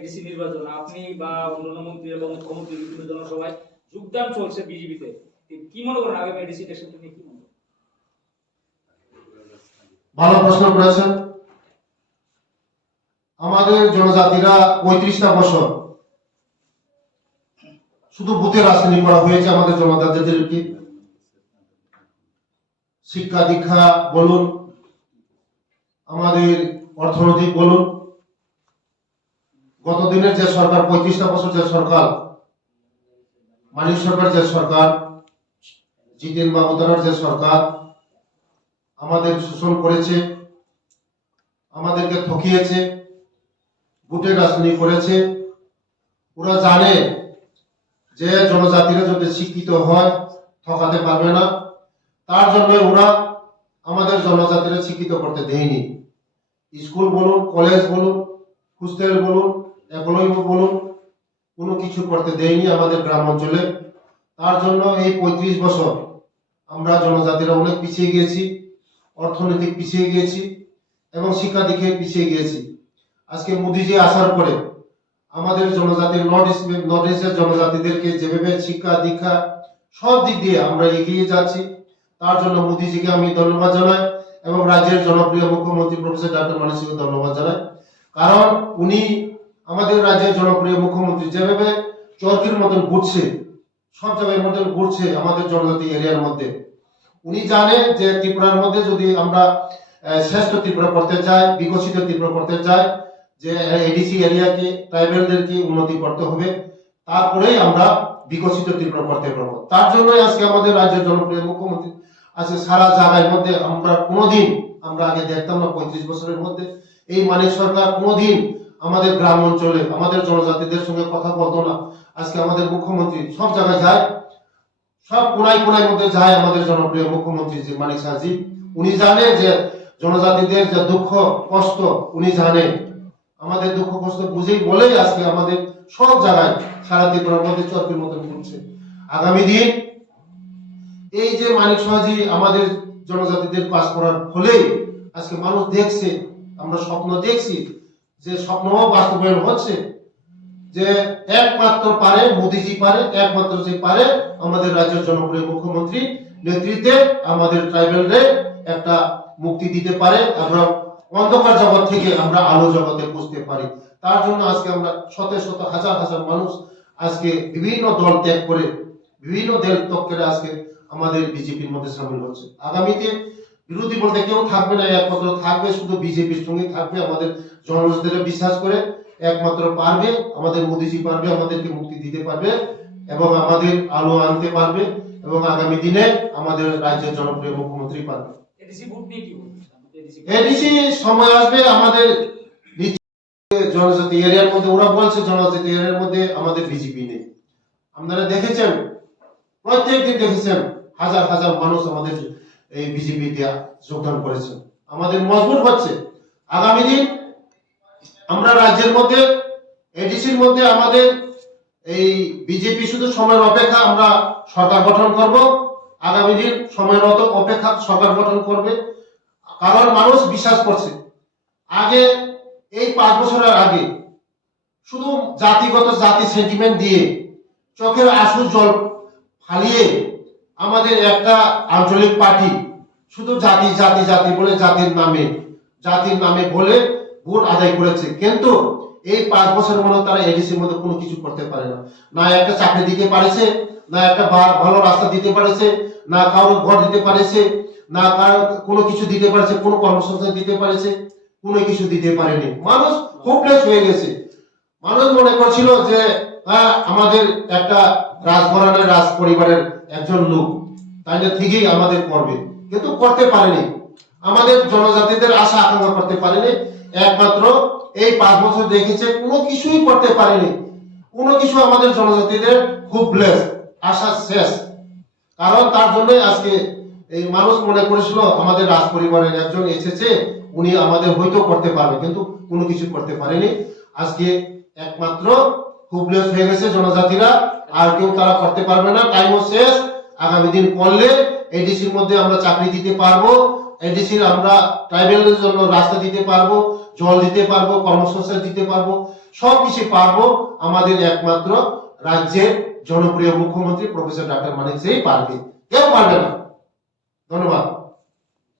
ADC নির্বাচন আপনি বা অন্যান্য মন্ত্রী এবং মুখ্যমন্ত্রী বিভিন্ন জনসভায় যোগদান চলছে বিজেপিতে, কি মনে করেন আগামী এডিসি ইলেকশনটা নিয়ে কি মনে করেন? ভালো প্রশ্ন করেছেন। আমাদের জনজাতিরা 35টা বছর শুধু বুথে রাজনীতি করা হয়েছে। আমাদের জনজাতিদেরকে শিক্ষা দীক্ষা বলুন, আমাদের অর্থনৈতিক বলুন, গত দিনের যে সরকার 35টা বছর যে সরকার, মানিক সরকার যে সরকার, জিতেন বাবু তারার যে সরকার আমাদের শোষণ করেছে, আমাদেরকে ঠকিয়েছে, বুথে রাজনীতি করেছে। ওরা জানে যে জনজাতিরা যদি শিক্ষিত হয় ঠকাতে পারবে না, তার জন্য ওরা আমাদের জনজাতিরা শিক্ষিত করতে দেয়নি। স্কুল বলুন, কলেজ বলুন, হোস্টেল বলুন, একলব্য বলুন, কোনো কিছু করতে দেয়নি আমাদের গ্রাম অঞ্চলে। তার জন্য এই 35 বছর আমরা জনজাতিরা অনেক পিছিয়ে গিয়েছি, অর্থনৈতিক পিছিয়ে গিয়েছি এবং শিক্ষা দিকে পিছিয়ে গিয়েছি। আজকে মোদিজি আসার পরে আমাদের জনজাতির নর্থ ইস্টের জনজাতিদেরকে যেভাবে শিক্ষা দীক্ষা সব দিক দিয়ে আমরা এগিয়ে যাচ্ছি, তার জন্য মোদিজিকে আমি ধন্যবাদ জানাই এবং রাজ্যের জনপ্রিয় মুখ্যমন্ত্রী প্রফেসর ডক্টর মানিক সিংকে ধন্যবাদ জানাই। কারণ উনি আমাদের রাজ্যের জনপ্রিয় মুখ্যমন্ত্রী যেভাবে চরকির মতন ঘুরছে, সব জায়গার মতন ঘুরছে আমাদের জনজাতি এরিয়ার মধ্যে। উনি জানে যে ত্রিপুরার মধ্যে যদি আমরা শ্রেষ্ঠ ত্রিপুরা করতে চাই, বিকশিত ত্রিপুরা করতে চাই, যে এডিসি এরিয়াকে ট্রাইবেলদেরকে উন্নতি করতে হবে, তারপরেই আমরা বিকশিত ত্রিপুরা করতে পারবো। তার জন্যই আজকে আমাদের রাজ্যের জনপ্রিয় মুখ্যমন্ত্রী আজকে সারা জায়গার মধ্যে আমরা কোনোদিন আমরা আগে দেখতাম না 35 বছরের মধ্যে এই মানিক সরকার কোনোদিন আমাদের গ্রাম অঞ্চলে আমাদের জনজাতিদের সঙ্গে কথা বলতো না। আজকে আমাদের মুখ্যমন্ত্রী সব জায়গায় যায়, সব কোনায় কোনায় মধ্যে যায়। আমাদের জনপ্রিয় মুখ্যমন্ত্রী যে মানিক সাহাজি, উনি জানে যে জনজাতিদের যে দুঃখ কষ্ট উনি জানে, আমাদের দুঃখ কষ্ট বুঝেই বলেই আজকে আমাদের সব জায়গায় সারা ত্রিপুরার মধ্যে চরকির মতন ঘুরছে। আগামী দিন এই যে মানিক সাহাজি আমাদের জনজাতিদের পাস করার ফলেই আজকে মানুষ দেখছে, আমরা স্বপ্ন দেখছি যে স্বপ্ন বাস্তবায়ন হচ্ছে, যে একমাত্র পারে মোদিজি পারে, একমাত্র যে পারে আমাদের রাজ্যের জনপ্রিয় মুখ্যমন্ত্রী নেতৃত্বে আমাদের ট্রাইবেলদের একটা মুক্তি দিতে পারে, আমরা অন্ধকার জগৎ থেকে আমরা আলো জগতে বুঝতে পারি। তার জন্য আজকে আমরা শত শত হাজার হাজার মানুষ আজকে বিভিন্ন দল ত্যাগ করে, বিভিন্ন দল ত্যাগ করে আজকে আমাদের বিজেপির মধ্যে সামিল হচ্ছে। আগামীতে বিরোধী বলতে কেউ থাকবে না, একমাত্র থাকবে শুধু বিজেপির সঙ্গে থাকবে। আমাদের জনজাতিরা বিশ্বাস করে একমাত্র পারবে আমাদের মোদিজি পারবে, আমাদেরকে মুক্তি দিতে পারবে এবং আমাদের আলো আনতে পারবে এবং আগামী দিনে আমাদের রাজ্যের জনপ্রিয় মুখ্যমন্ত্রী পারবে। এডিসি ভোট নিয়ে কি বলছেন? এডিসি সময় আসবে আমাদের জনজাতি এরিয়ার মধ্যে, ওরা বলছে জনজাতি এরিয়ার মধ্যে আমাদের বিজেপি নেই। আপনারা দেখেছেন, প্রত্যেকদিন দেখেছেন হাজার হাজার মানুষ আমাদের এই বিজেপিতে যোগদান করেছেন। আমাদের মজবুত হচ্ছে আগামী দিন আমরা রাজ্যের মধ্যে এডিসির মধ্যে আমাদের এই বিজেপি শুধু সময়ের অপেক্ষা, আমরা সরকার গঠন করব। আগামী দিন সময়ের অপেক্ষা সরকার গঠন করবে, কারণ মানুষ বিশ্বাস করছে। আগে এই 5 বছরের আগে শুধু জাতিগত জাতি সেন্টিমেন্ট দিয়ে চোখের আঁসু জল ফালিয়ে আমাদের একটা আঞ্চলিক পার্টি শুধু জাতি জাতি জাতি বলে জাতির নামে বলে ভোট আদায় করেছে। কিন্তু এই 5 বছরের মধ্যে তারা এডিসির মধ্যে কোনো কিছু করতে পারে না। না একটা চাকরি দিতে পারেছে, না একটা ভালো রাস্তা দিতে পারেছে, না কারো ঘর দিতে পারেছে, না কারো কোনো কিছু দিতে পারেছে, কোনো কর্মসংস্থান দিতে পারেছে, কোনো কিছু দিতে পারেনি। মানুষ হোপলেস হয়ে গেছে। মানুষ মনে করছিল যে আমাদের একটা রাজঘরানার রাজ পরিবারের একজন লোক, তাইলে ঠিকই আমাদের করবে, কিন্তু করতে পারেনি। আমাদের জনজাতিদের আশা আকাঙ্ক্ষা করতে পারেনি। একমাত্র এই 5 বছর দেখেছে কোনো কিছুই করতে পারেনি। কোনো কিছু আমাদের জনজাতিদের খুব ব্লেস, আশা শেষ। কারণ তার জন্যই আজকে এই মানুষ মনে করেছিল আমাদের রাজ পরিবারের একজন এসেছে, উনি আমাদের হয়তো করতে পারবে, কিন্তু কোনো কিছু করতে পারেনি। আজকে একমাত্র হুবলেস হয়ে গেছে জনজাতিরা, আর কেউ তারা করতে পারবে না। টাইমও শেষ। আগামী দিন করলে এডিসির মধ্যে আমরা চাকরি দিতে পারবো, এডিসির আমরা ট্রাইবেলদের জন্য রাস্তা দিতে পারবো, জল দিতে পারবো, কর্মসংস্থান দিতে পারবো। সবকিছু পারবো আমাদের একমাত্র রাজ্যের জনপ্রিয় মুখ্যমন্ত্রী প্রফেসর ডক্টর মানিক সেই পারবে, কেউ পারবে না। ধন্যবাদ।